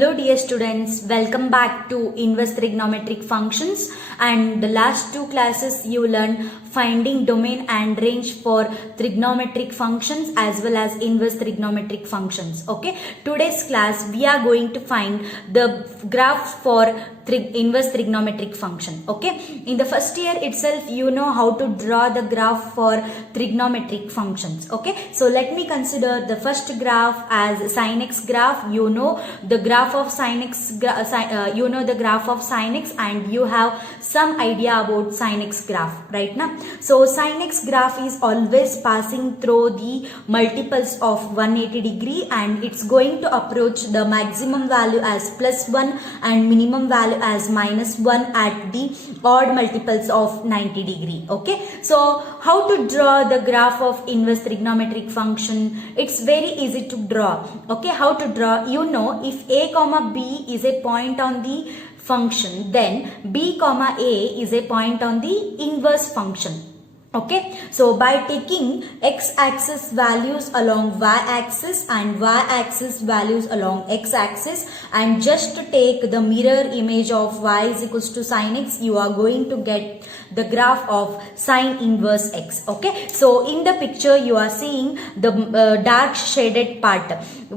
Hello dear students, welcome back to inverse trigonometric functions, and the last two classes you learned finding domain and range for trigonometric functions as well as inverse trigonometric functions. Okay, today's class we are going to find the graph for inverse trigonometric function. Okay, in the first year itself you know how to draw the graph for trigonometric functions. Okay, so let me consider the first graph as sin x graph. You know the graph of sin x, the graph of sin x, and you have some idea about sin x graph right now. So sin x graph is always passing through the multiples of 180 degree, and it's going to approach the maximum value as +1 and minimum value as -1 at the odd multiples of 90 degree. Okay, so how to draw the graph of inverse trigonometric function? It's very easy to draw. Okay, how to draw? You know, if a comma b is a point on the function, then b comma a is a point on the inverse function. Okay, so by taking x-axis values along y-axis and y-axis values along x-axis, and just to take the mirror image of y is equals to sin x, you are going to get the graph of sin inverse x. Okay, so in the picture you are seeing the dark shaded part,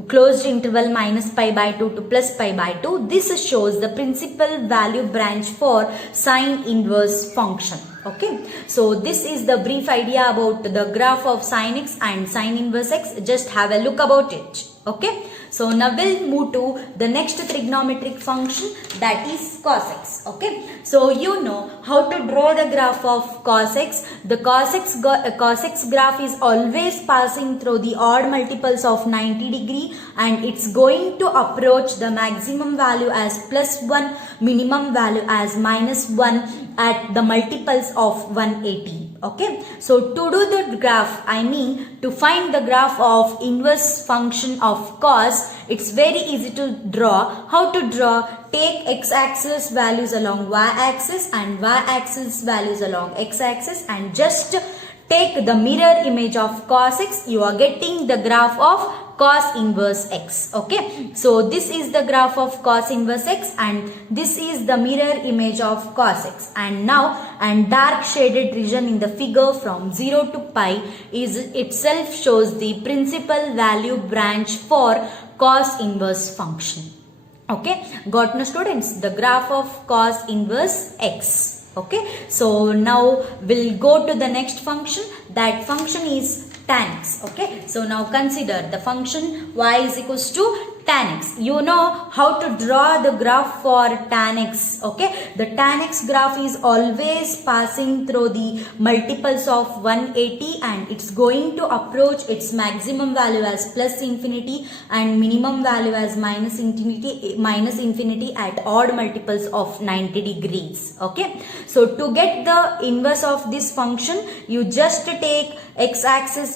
closed interval -pi/2 to +pi/2. This shows the principal value branch for sin inverse function. Okay, so this is the brief idea about the graph of sin x and sin inverse x. Just have a look about it. Okay, so now we'll move to the next trigonometric function, that is cos x. Okay, so you know how to draw the graph of cos x. The cos x graph is always passing through the odd multiples of 90 degree, and it's going to approach the maximum value as +1, minimum value as -1 at the multiples of 180. Okay, so to do the graph, to find the graph of inverse function of cos, it's very easy to draw. How to draw? Take x-axis values along y-axis and y-axis values along x-axis, and just take the mirror image of cos x. You are getting the graph of cos inverse x. Okay, so this is the graph of cos inverse x, and this is the mirror image of cos x. And now, and dark shaded region in the figure from 0 to pi is itself shows the principal value branch for cos inverse function. Okay, got no students? The graph of cos inverse x. Okay, so now we'll go to the next function. That function is tan x. Okay, so now consider the function y is equals to tan x. You know how to draw the graph for tan x. Okay, the tan x graph is always passing through the multiples of 180, and it's going to approach its maximum value as +infinity and minimum value as -infinity at odd multiples of 90 degrees. Okay, so to get the inverse of this function, you just take x-axis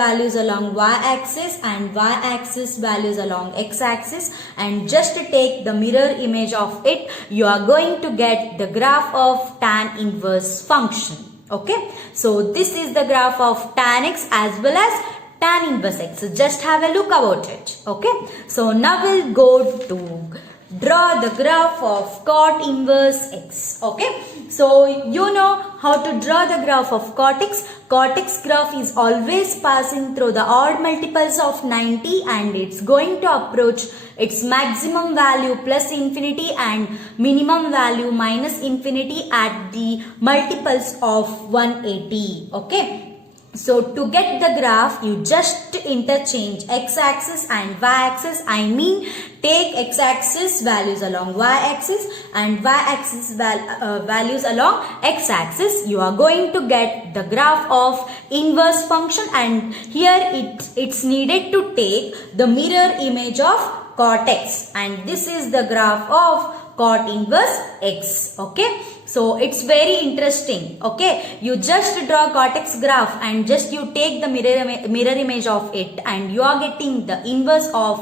values along y-axis and y-axis values along x-axis, and just take the mirror image of it. You are going to get the graph of tan inverse function. Okay, so this is the graph of tan x as well as tan inverse x. So just have a look about it. Okay, so now we'll go to draw the graph of cot inverse x. Okay, so you know how to draw the graph of cot x. Cot x graph is always passing through the odd multiples of 90, and it's going to approach its maximum value +infinity and minimum value -infinity at the multiples of 180. Okay, so to get the graph, you just interchange x-axis and y-axis. Take x-axis values along y-axis and y-axis values along x-axis. You are going to get the graph of inverse function, and here it's needed to take the mirror image of cot x, and this is the graph of cot inverse x. Okay, so it's very interesting. Okay, you just draw cot x graph and just you take the mirror image of it, and you are getting the inverse of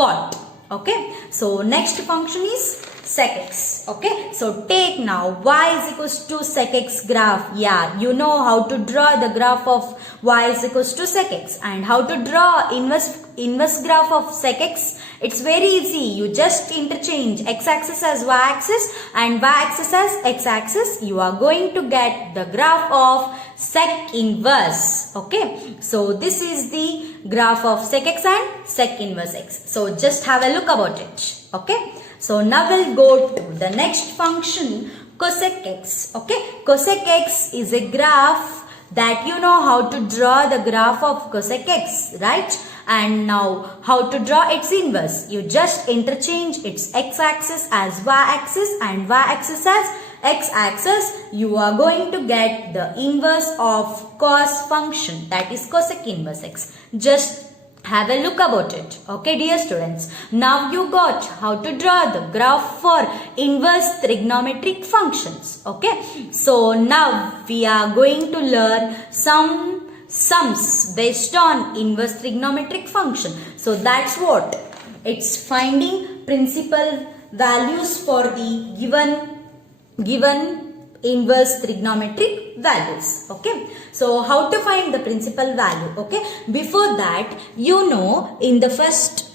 cot. Okay, so next function is sec x. Okay, so take now y is equals to sec x graph. Yeah, you know how to draw the graph of y is equals to sec x, and how to draw inverse graph of sec x. It's very easy. You just interchange x-axis as y-axis and y-axis as x-axis. You are going to get the graph of sec inverse. Okay, so this is the graph of sec x and sec inverse x. So just have a look about it. Okay, so now we'll go to the next function, cosec x. Okay, cosec x is a graph that you know how to draw the graph of cosec x, right? And now how to draw its inverse. You just interchange its x-axis as y-axis and y-axis as x-axis. You are going to get the inverse of cos function, that is cosec inverse x. Just have a look about it. Okay, dear students. Now you got how to draw the graph for inverse trigonometric functions. Okay, so now we are going to learn some sums based on inverse trigonometric function. So that's what it's finding principal values for the given inverse trigonometric values. Okay, so how to find the principal value? Okay, before that, you know, in the first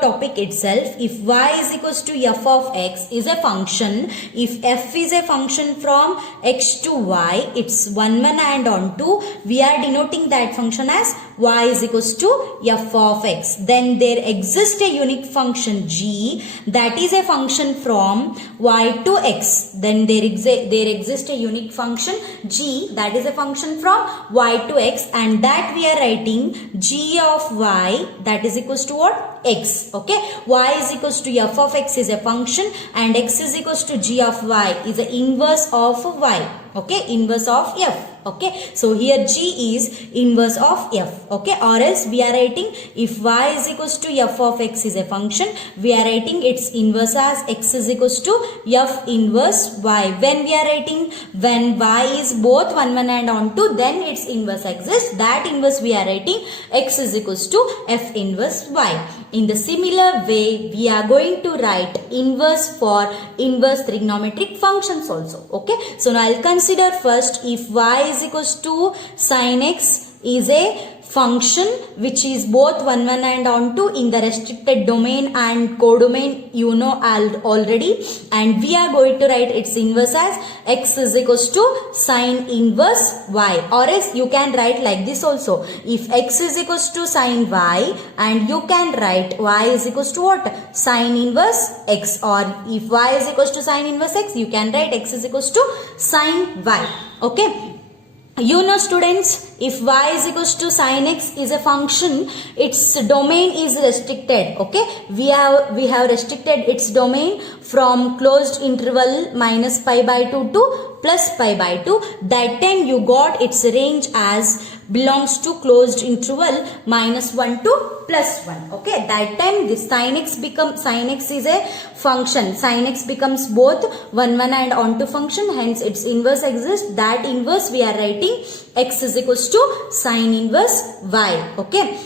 topic itself, if y is equals to f of x is a function, if f is a function from x to y, it's 1 and on 2, we are denoting that function as y is equals to f of x. Then there exists a unique function g that is a function from y to x. Then there exists a unique function g that is a function from y to x, and that we are writing g of y that is equals to what? X. Okay, y is equals to f of x is a function and x is equals to g of y is the inverse of y. Okay, inverse of f. Okay, so here g is inverse of f. Okay, or else we are writing if y is equals to f of x is a function, we are writing its inverse as x is equals to f inverse y. When we are writing when y is both 1 and on 2, then its inverse exists. That inverse we are writing x is equals to f inverse y. In the similar way, we are going to write inverse for inverse trigonometric functions also. Okay, so now I'll consider first if y is equals to sin x is a function which is both 1 and on 2 in the restricted domain and codomain, you know already, and we are going to write its inverse as x is equals to sin inverse y, or else you can write like this also, if x is equals to sin y, and you can write y is equals to what? Sin inverse x, or if y is equals to sin inverse x, you can write x is equals to sin y. Okay, you know students, if y is equals to sin x is a function, its domain is restricted. Okay, we have restricted its domain from closed interval minus pi by 2 to plus pi by 2. That time you got its range as belongs to closed interval minus 1 to plus 1. Okay, that time this sin x is a function. Sin x becomes both 1 and onto function, hence its inverse exists. That inverse we are writing x is equals to sin inverse y. Okay,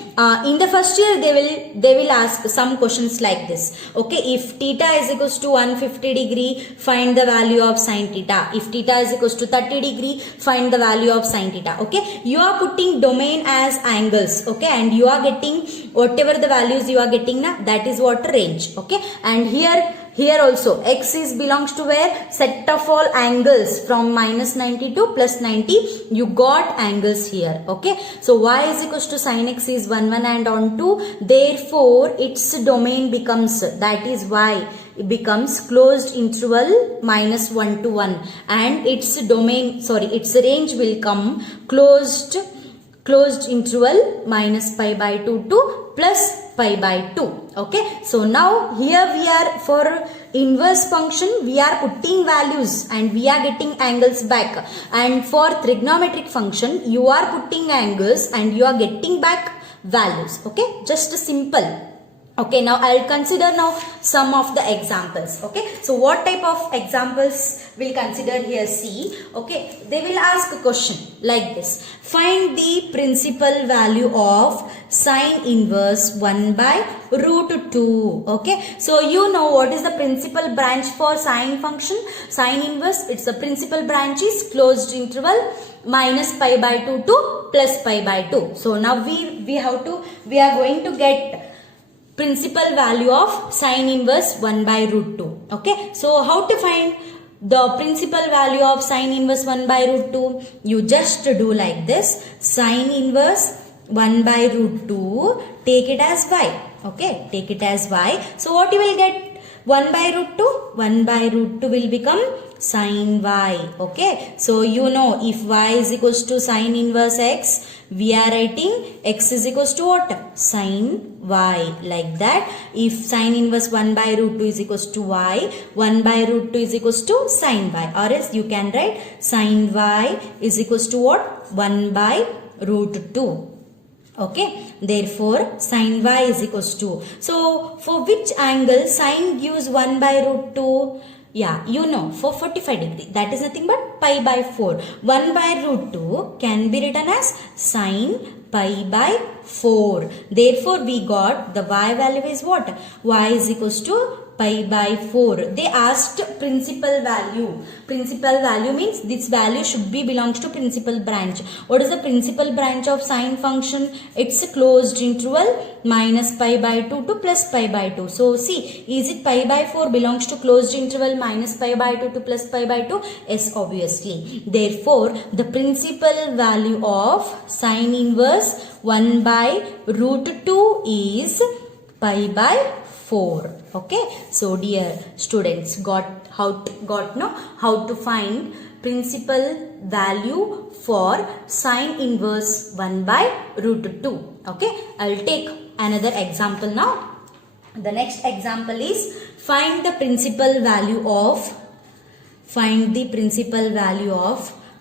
in the first year they will ask some questions like this. Okay, if theta is equals to 150 degree, find the value of sin theta. If theta is equals to 30 degree, find the value of sin theta. Okay, you are putting domain as angles. Okay, and you are getting whatever the values you are getting now, that is what range. Okay, and here also x is belongs to where? Set of all angles from minus 90 to plus 90. You got angles here. Okay, so y is equals to sin x is 1 and on 2. Therefore its domain becomes, that is y, it becomes closed interval minus 1 to 1, and its range will come closed interval minus pi by 2 to plus pi by 2. Okay, so now here we are, for inverse function we are putting values and we are getting angles back, and for trigonometric function you are putting angles and you are getting back values. Okay, just simple. Okay, now I'll consider now some of the examples. Okay, so what type of examples we'll consider here? See, okay, they will ask a question like this: find the principal value of sine inverse 1 by root 2. Okay, so you know what is the principal branch for sine function? Sine inverse, it's the principal branch is closed interval minus pi by 2 to plus pi by 2. So now we are going to get principal value of sine inverse 1 by root 2. Okay, so how to find the principal value of sine inverse 1 by root 2? You just do like this: sine inverse 1 by root 2, take it as y. Okay, take it as y. So what you will get? 1 by root 2? 1 by root 2 will become sine y. Okay, so you know if y is equals to sine inverse x, we are writing x is equals to what? Sine y, like that. If sine inverse 1 by root 2 is equals to y, 1 by root 2 is equals to sine y, or else you can write sine y is equals to what? 1 by root 2. Okay, therefore sine y is equals to. So for which angle sine gives 1 by root 2? Yeah, you know, for 45 degree, that is nothing but pi by 4. 1 by root 2 can be written as sine pi by 4. Therefore, we got the y value is what? Y is equals to pi by 4. They asked principal value. Principal value means this value should be belongs to principal branch. What is the principal branch of sine function? It's a closed interval minus pi by 2 to plus pi by 2. So see, is it pi by 4 belongs to closed interval minus pi by 2 to plus pi by 2? Yes, obviously. Therefore, the principal value of sine inverse 1 by root 2 is pi by 4. Okay, so dear students, got how to find principal value for sine inverse 1 by root 2. Okay, I'll take another example now. The next example is find the principal value of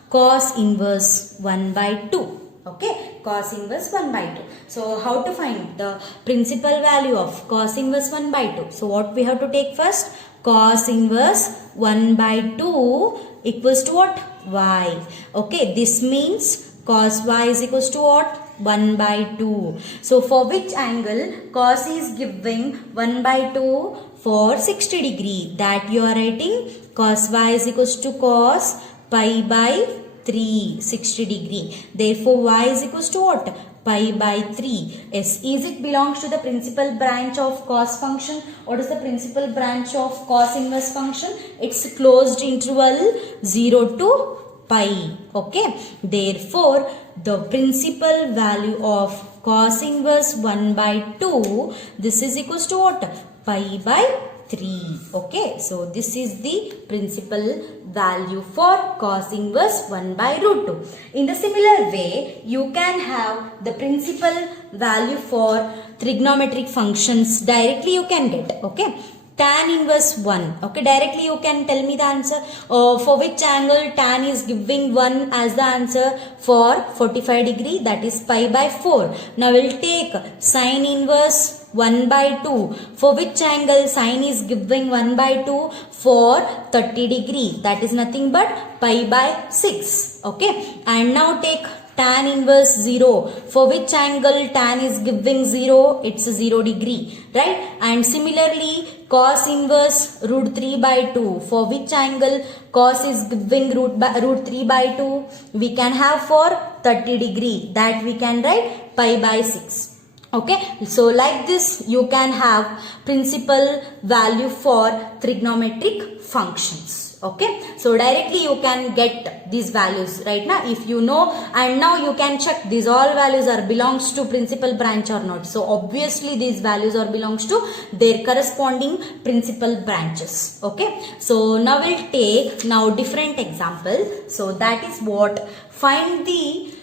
cos inverse 1 by 2. Okay, cos inverse 1 by 2. So how to find the principal value of cos inverse 1 by 2? So what we have to take first? Cos inverse 1 by 2 equals to what? Y. Okay, this means cos y is equals to what? 1 by 2. So for which angle cos is giving 1 by 2? For 60 degree. That you are writing cos y is equals to cos pi by 3, 60 degree. Therefore, y is equals to what? Pi by 3. Yes, is it belongs to the principal branch of cos function? What is the principal branch of cos inverse function? It's closed interval 0 to pi. Okay. Therefore, the principal value of cos inverse 1 by 2, this is equals to what? Pi by 3. Okay, so this is the principal value for cos inverse 1 by root 2. In the similar way, you can have the principal value for trigonometric functions. Directly you can get. Okay, tan inverse 1. Okay, directly you can tell me the answer. For which angle tan is giving 1 as the answer? For 45 degree, that is pi by 4. Now we'll take sine inverse 1 by 2. For which angle sine is giving 1 by 2? For 30 degree. That is nothing but pi by 6. Okay. And now take tan inverse 0. For which angle tan is giving 0? It's 0 degree. Right. And similarly cos inverse root 3 by 2. For which angle cos is giving root 3 by 2? We can have for 30 degree. That we can write pi by 6. Okay, so like this you can have principal value for trigonometric functions. Okay, so directly you can get these values right now if you know, and now you can check these all values are belongs to principal branch or not. So obviously these values are belongs to their corresponding principal branches. Okay, so now we'll take now different example. So that is what, find the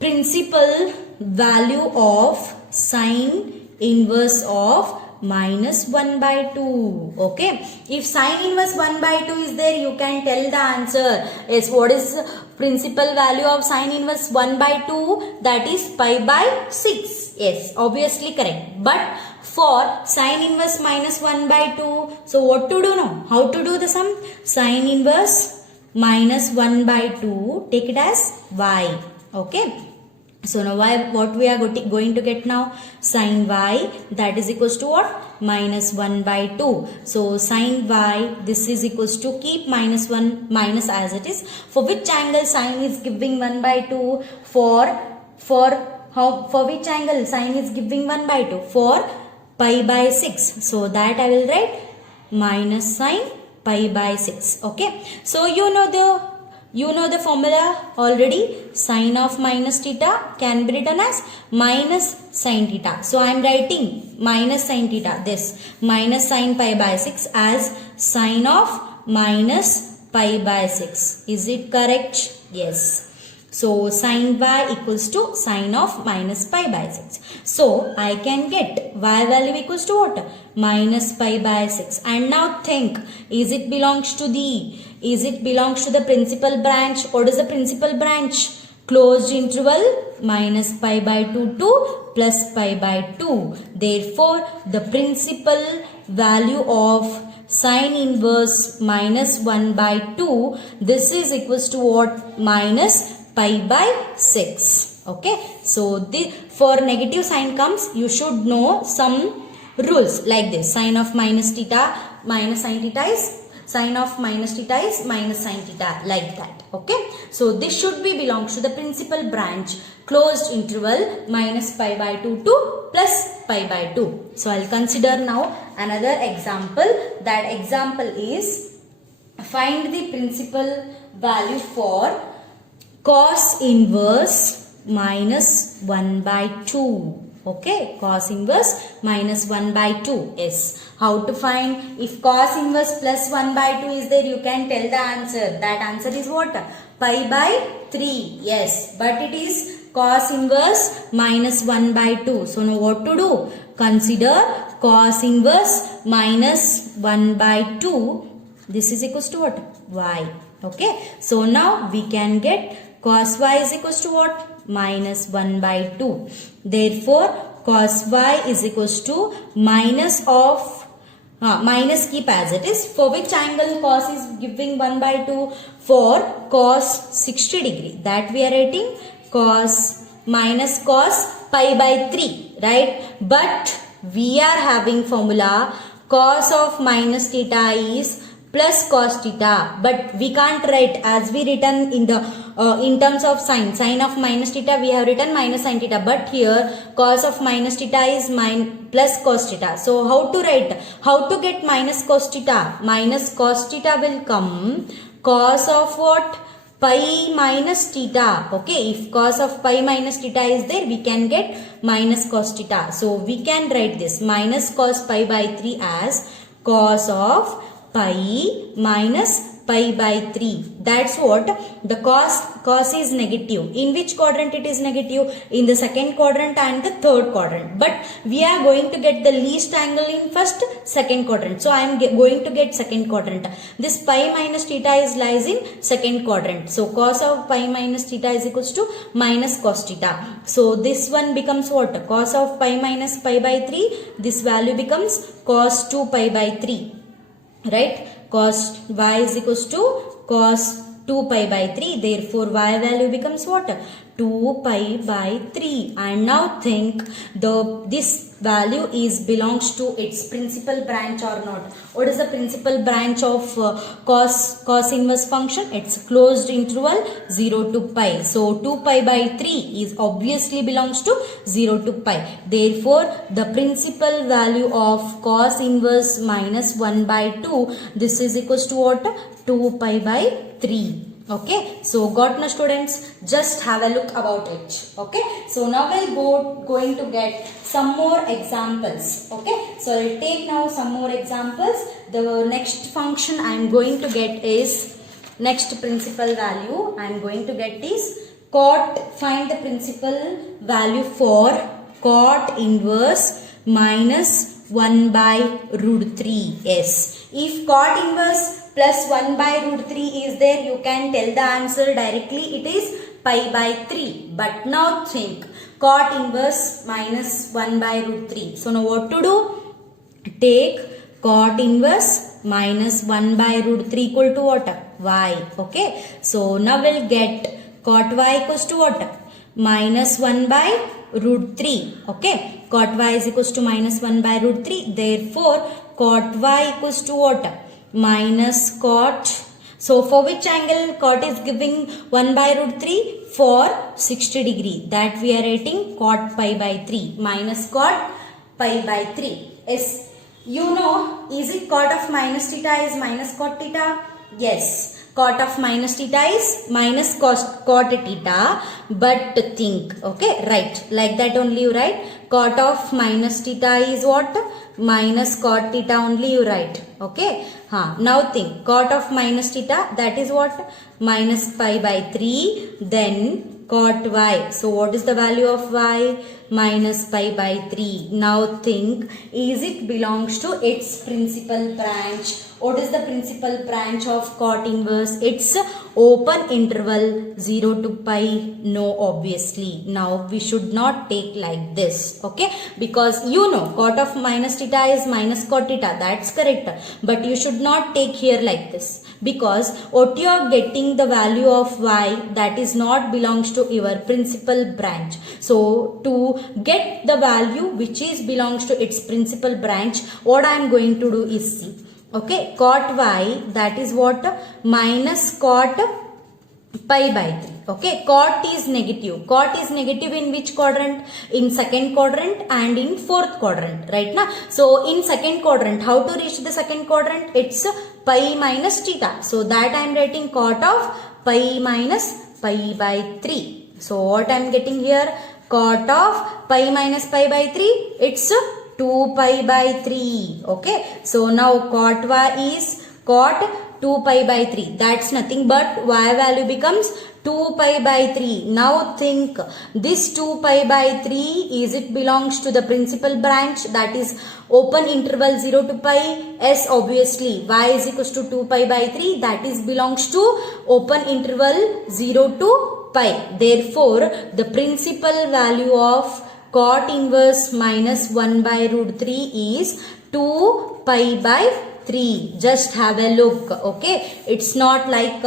principal value of sine inverse of minus 1 by 2. Okay, if sine inverse 1 by 2 is there, you can tell the answer. Yes, what is principal value of sine inverse 1 by 2? That is pi by 6. Yes, obviously correct. But For sine inverse minus 1 by 2, so what to do now? How to do the sum? Sine inverse minus 1 by 2, take it as y. Okay. So now what we are going to get now? Sin y, that is equals to what? Minus 1 by 2. So sin y, this is equals to, keep minus 1 minus as it is. For which angle sine is giving 1 by 2? For which angle sine is giving 1 by 2? For pi by 6. So that I will write minus sine pi by 6. Okay. So you know the formula already. Sine of minus theta can be written as minus sine theta. So I am writing minus sine theta, this minus sine pi by 6 as sine of minus pi by 6. Is it correct? Yes. So sine y equals to sine of minus pi by 6. So I can get y value equals to what? Minus pi by 6. And now think, is it belongs to the principal branch? What is the principal branch? Closed interval minus pi by 2 to plus pi by 2. Therefore, the principal value of sine inverse minus 1 by 2, this is equals to what? Minus pi by 6. Okay. So for negative sign comes, you should know some rules like this. Sine of minus theta minus sine theta is sine of minus theta is minus sine theta, like that. Okay. So this should be belongs to the principal branch, closed interval minus pi by 2 to plus pi by 2. So I'll consider now another example. That example is, find the principal value for cos inverse minus 1 by 2. Okay, cos inverse minus 1 by 2 is. How to find? If cos inverse plus 1 by 2 is there, you can tell the answer. That answer is what? Pi by 3. Yes, but it is cos inverse minus 1 by 2. So now what to do? Consider cos inverse minus 1 by 2. This is equals to what? Y. Okay, so now we can get cos y is equals to what? Minus 1 by 2. Therefore, cos y is equals to minus of, minus keep as it is. For which angle cos is giving 1 by 2? For cos 60 degree. That we are writing cos minus cos pi by 3. Right? But we are having formula cos of minus theta is plus cos theta, but we can't write as we written in the in terms of sine of minus theta we have written minus sine theta, but here cos of minus theta is plus cos theta. So how to write? How to get minus cos theta? Minus cos theta will come cos of what? Pi minus theta. Okay, if cos of pi minus theta is there, we can get minus cos theta. So we can write this minus cos pi by 3 as cos of pi minus pi by 3. That's what the cos is negative. In which quadrant it is negative? In the second quadrant and the third quadrant. But we are going to get the least angle in second quadrant. So I am going to get second quadrant. This pi minus theta lies in second quadrant. So cos of pi minus theta is equals to minus cos theta. So this one becomes what? Cos of pi minus pi by 3. This value becomes cos 2 pi by 3. Right? Cos y is equals to cos 2 pi by 3. Therefore, y value becomes what? 2 pi by 3. And now think, this value belongs to its principal branch or not. What is the principal branch of cos inverse function? It's closed interval 0 to pi. So 2 pi by 3 is obviously belongs to 0 to pi. Therefore, the principal value of cos inverse minus 1 by 2, this is equals to what? 2 pi by 3. Okay, so got no students? Just have a look about it. Okay, so now we'll going to get some more examples. Okay, so I'll take now some more examples. The next function I am going to get is, next principal value I am going to get is cot. Find the principal value for cot inverse minus 1 by root 3. Yes, if cot inverse plus 1 by root 3 is there, you can tell the answer directly. It is pi by 3. But now think, cot inverse minus 1 by root 3. So now what to do? Take cot inverse minus 1 by root 3 equal to what? Y. Okay. So now we'll get cot y equals to what? Minus 1 by root 3. Okay. Cot y is equals to minus 1 by root 3. Therefore, cot y equals to what? Minus cot. So for which angle cot is giving 1 by root 3? For 60 degree. That we are writing cot pi by 3. Minus cot pi by 3. Yes. You know, is it cot of minus theta is minus cot theta? Yes. Cot of minus theta is minus cot theta. But think, okay, right. Like that only you write. Cot of minus theta is what? Minus cot theta only you write. Okay. Now think, cot of minus theta, that is what? Minus pi by 3. Then cot y. So what is the value of y? Minus pi by 3. Now think, is it belongs to its principal branch? What is the principal branch of cot inverse? It's open interval 0 to pi. No, obviously. Now we should not take like this. Okay. Because you know cot of minus theta is minus cot theta. That's correct. But you should not take here like this. Because what you are getting the value of y, that is not belongs to your principal branch. So to get the value which is belongs to its principal branch, what I am going to do is see. Okay, cot y, that is what? Minus cot pi by 3. Okay, cot is negative. Cot is negative in which quadrant? In second quadrant and in fourth quadrant, right now. So in second quadrant, how to reach the second quadrant? It's pi minus theta. So that I am writing cot of pi minus pi by 3. So what I am getting here? Cot of pi minus pi by 3, it's 2 pi by 3. Okay. So now cot y is cot 2 pi by 3. That's nothing but y value becomes 2 pi by 3. Now think, this 2 pi by 3, is it belongs to the principal branch, that is open interval 0 to pi? Yes, obviously. Y is equals to 2 pi by 3. That is belongs to open interval 0 to pi. Therefore, the principal value of cot inverse minus 1 by root 3 is 2 pi by 3. Just have a look. Okay. It's not like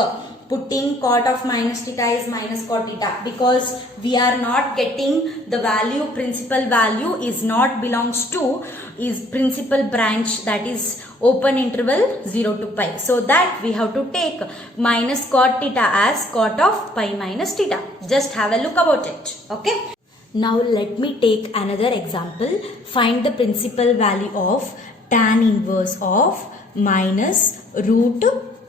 putting cot of minus theta is minus cot theta, because we are not getting the value, principal value is not belongs to is principal branch, that is open interval 0 to pi. So that we have to take minus cot theta as cot of pi minus theta. Just have a look about it. Okay. Now let me take another example. Find the principal value of tan inverse of minus root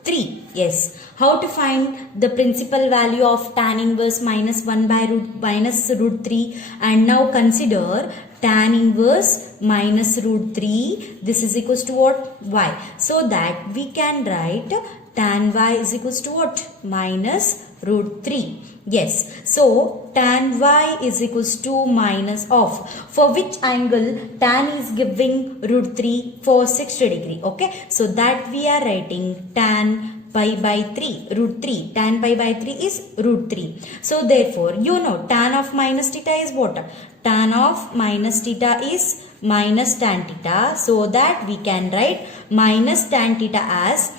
3. Yes. How to find the principal value of tan inverse minus 1 by root 3? And now consider tan inverse minus root 3. This is equals to what? Y. So that we can write tan y is equals to what? Minus root 3. Yes. So tan y is equals to minus of, for which angle tan is giving root 3? For 60 degree. Okay. So that we are writing tan pi by 3, root 3. Tan pi by 3 is root 3. So therefore, you know tan of minus theta is what? Tan of minus theta is minus tan theta. So that we can write minus tan theta as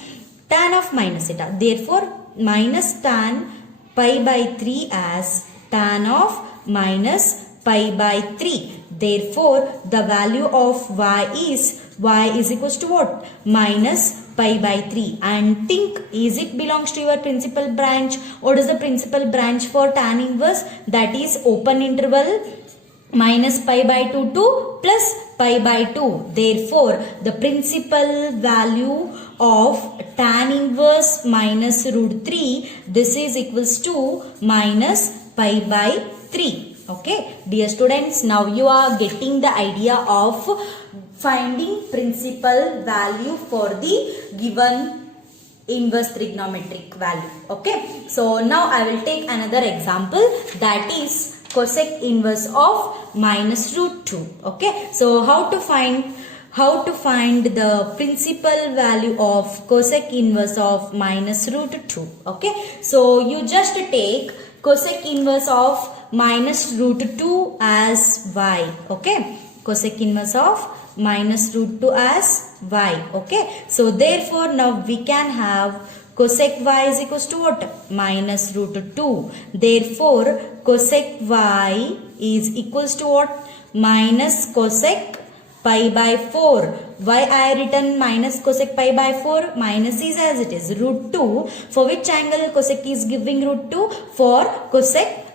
tan of minus theta. Therefore, minus tan pi by 3 as tan of minus pi by 3. Therefore, the value of y is equals to what? Minus pi by 3. And think, is it belongs to your principal branch? What is the principal branch for tan inverse? That is open interval minus pi by 2 to plus pi by 2. Therefore, the principal value of tan inverse minus root 3, this is equals to minus pi by 3. Okay, dear students, now you are getting the idea of finding principal value for the given inverse trigonometric value. Okay, so now I will take another example, that is cosec inverse of minus root 2. Okay, so how to find the principal value of cosec inverse of minus root 2. Okay, so you just take cosec inverse of minus root 2 as y. Okay, cosec inverse of minus root 2 as y. Okay, so therefore now we can have cosec y is equals to what? Minus root 2. Therefore cosec y is equals to what? Minus cosec pi by 4. Why I written minus cosec pi by 4? Minus is as it is root 2. For which angle cosec is giving root 2? For cosec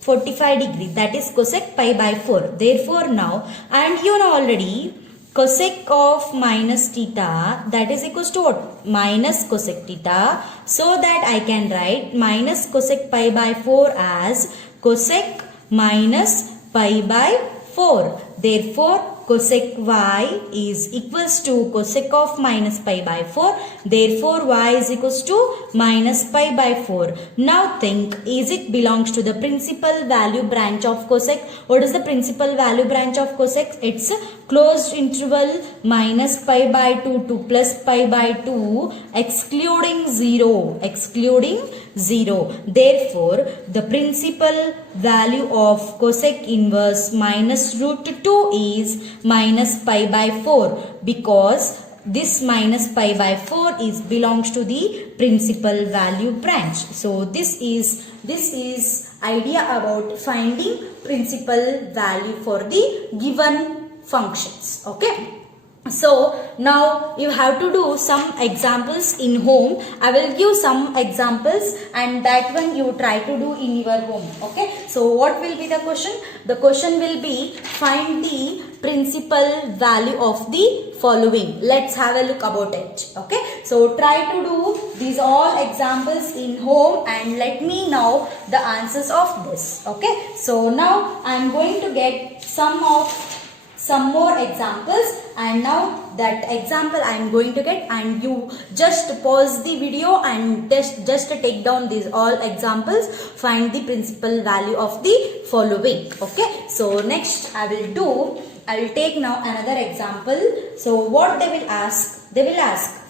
45 degree, that is cosec pi by 4. Therefore now, and you know already, cosec of minus theta, that is equals to what? Minus cosec theta. So that I can write minus cosec pi by 4 as cosec minus pi by 4. Therefore cosec y is equals to cosec of minus pi by 4. Therefore y is equals to minus pi by 4. Now think, is it belongs to the principal value branch of cosec? What is the principal value branch of cosec? It's closed interval minus pi by 2 to plus pi by 2 excluding 0. Excluding 0. Therefore the principal value of cosec inverse minus root 2 is minus pi by 4, because this minus pi by 4 is belongs to the principal value branch. So this is idea about finding principal value for the given functions. Okay. So now you have to do some examples in home. I will give some examples and that one you try to do in your home. Okay. So what will be the question? The question will be find the principal value of the following. Let's have a look about it. Okay. So try to do these all examples in home and let me know the answers of this. Okay. So now I am going to get some more examples, and now that example I am going to get, and you just pause the video and just take down these all examples, find the principal value of the following. Okay, so next I will take now another example. So what they will ask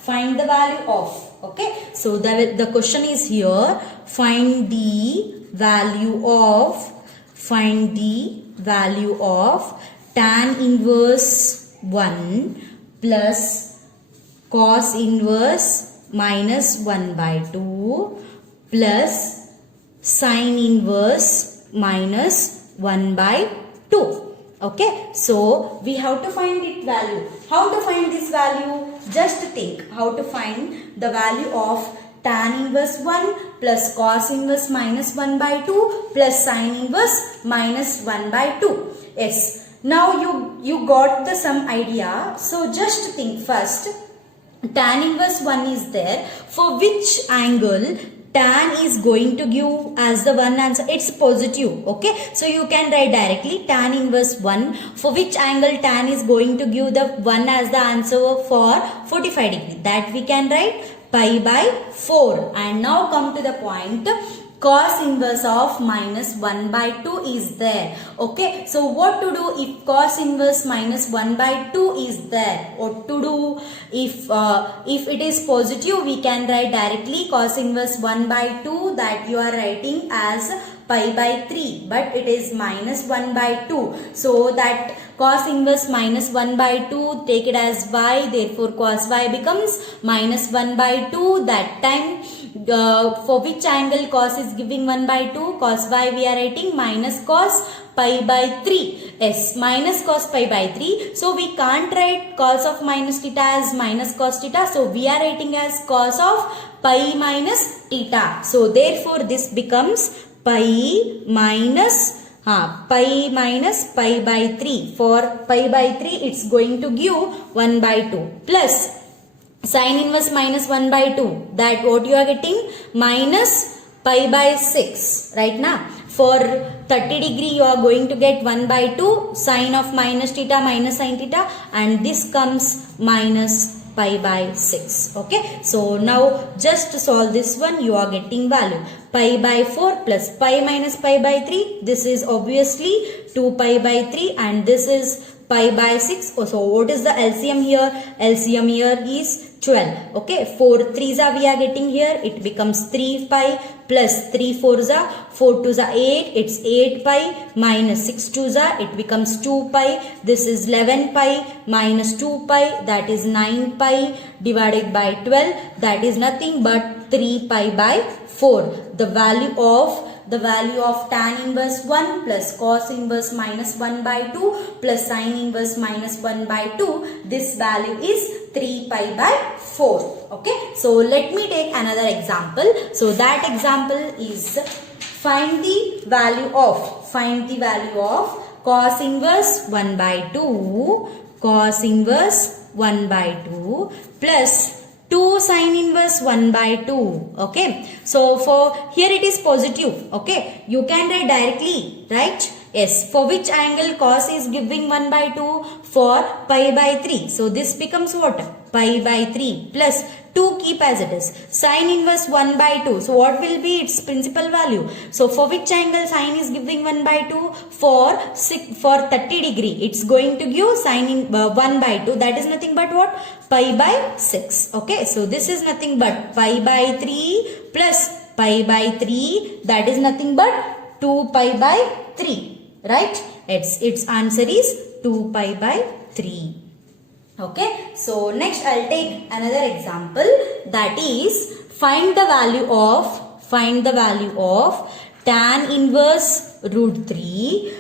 find the value of. Okay, so the question is here, find the value of tan inverse 1 plus cos inverse minus 1 by 2 plus sin inverse minus 1 by 2. Okay, so we have to find its value. How to find this value? Just think how to find the value of tan inverse 1 plus cos inverse minus 1 by 2 plus sin inverse minus 1 by 2. Yes. Now you got the some idea. So just think first, tan inverse 1 is there. For which angle tan is going to give as the one answer? It's positive. Okay, so you can write directly tan inverse 1. For which angle tan is going to give the 1 as the answer for 45 degree? That we can write pi by 4. And now come to the point. Cos inverse of minus 1 by 2 is there. Okay, so what to do if cos inverse minus 1 by 2 is there? What to do? If it is positive, we can write directly cos inverse 1 by 2, that you are writing as pi by 3, but it is minus 1 by 2. So that cos inverse minus 1 by 2, take it as y, therefore cos y becomes minus 1 by 2. That time for which angle cos is giving 1 by 2, cos y we are writing minus cos pi by 3. Yes, minus cos pi by 3. So we can't write cos of minus theta as minus cos theta. So we are writing as cos of pi minus theta. So therefore this becomes pi minus pi by 3. For pi by 3 it's going to give 1 by 2 plus sin inverse minus 1 by 2. That what you are getting? Minus pi by 6. Right now for 30 degree you are going to get 1 by 2 sine of minus theta minus sin theta, and this comes minus pi by 6. Okay, so now just to solve this one, you are getting value pi by 4 plus pi minus pi by 3. This is obviously 2 pi by 3 and this is pi by 6. So what is the LCM here? LCM here is 12. Okay, 4 3s are we are getting here. It becomes 3 pi plus 3 4s are 4 2s are 8. It's 8 pi minus 6 2s are. It becomes 2 pi. This is 11 pi minus 2 pi. That is 9 pi divided by 12. That is nothing but 3 pi by 4. The value of tan inverse 1 plus cos inverse minus 1 by 2 plus sin inverse minus 1 by 2. This value is 3 pi by 4. Okay. So let me take another example. So that example is find the value of cos inverse 1 by 2 plus 2 sin inverse 1 by 2. Okay. So for here it is positive. Okay. You can write directly, right? Yes. For which angle cos is giving 1 by 2? For pi by 3. So this becomes what? Pi by 3 plus 2 keep as it is. Sin inverse 1 by 2. So what will be its principal value? So for which angle sin is giving 1 by 2? For 30 degree. It's going to give sin in 1 by 2. That is nothing but what? Pi by 6. Okay. So this is nothing but pi by 3 plus pi by 3. That is nothing but 2 pi by 3. Right? Its answer is 2 pi by 3. Okay, so next I'll take another example, that is find the value of tan inverse root 3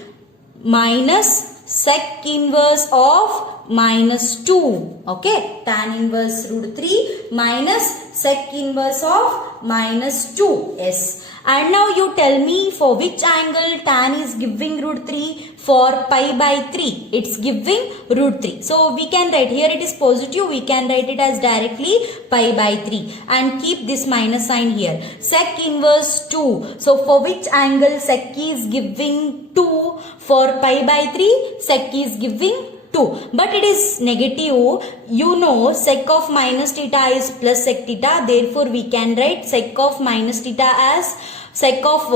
minus sec inverse of minus 2. Okay, tan inverse root 3 minus sec inverse of minus 2. Yes. And now you tell me for which angle tan is giving root 3? For pi by 3. It's giving root 3. So we can write here it is positive. We can write it as directly pi by 3. And keep this minus sign here. Sec inverse 2. So for which angle sec is giving 2? For pi by 3. Sec is giving 2. But it is negative. You know sec of minus theta is plus sec theta. Therefore we can write sec of minus theta as sec of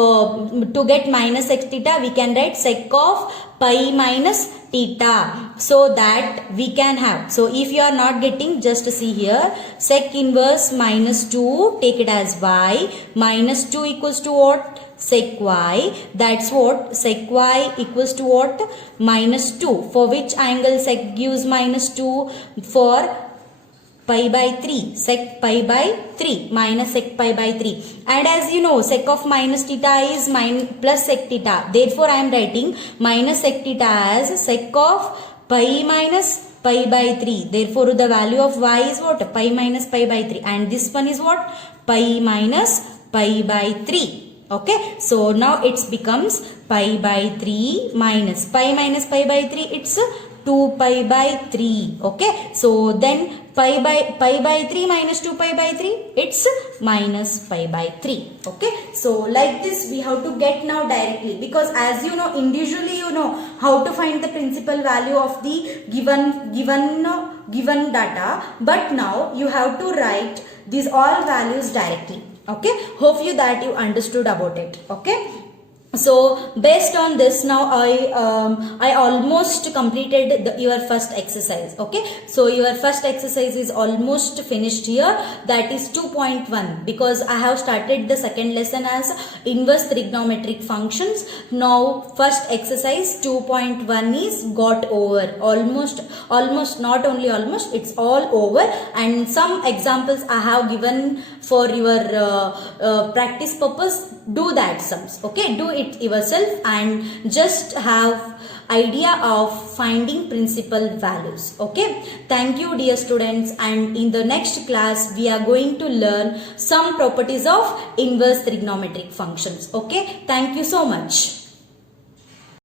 to get minus sec theta we can write sec of pi minus theta. So that we can have. So if you are not getting, just see here, sec inverse minus 2, take it as y. Minus 2 equals to what? Sec y. That's what? Sec y equals to what? Minus 2. For which angle sec gives minus 2? For pi by 3. Sec pi by 3 minus sec pi by 3. And as you know, sec of minus theta is plus sec theta. Therefore I am writing minus sec theta as sec of pi minus pi by 3. Therefore the value of y is what? Pi minus pi by 3. And this one is what? Pi minus pi by 3. Okay, so now it becomes pi by 3 minus pi by 3, it's 2 pi by 3. Okay, so then pi by 3 minus 2 pi by 3, it's minus pi by 3. Okay, so like this we have to get now directly, because as you know, individually you know how to find the principal value of the given data, but now you have to write these all values directly. Okay, hope you understood about it. Okay, so based on this, now I almost completed your first exercise. Okay, so your first exercise is almost finished here, that is 2.1, because I have started the second lesson as inverse trigonometric functions. Now first exercise 2.1 is got over, almost not only almost, it's all over. And some examples I have given for your practice purpose. Do that sums. Okay, do it yourself and just have idea of finding principal values. Okay, thank you dear students, and in the next class we are going to learn some properties of inverse trigonometric functions. Okay, thank you so much.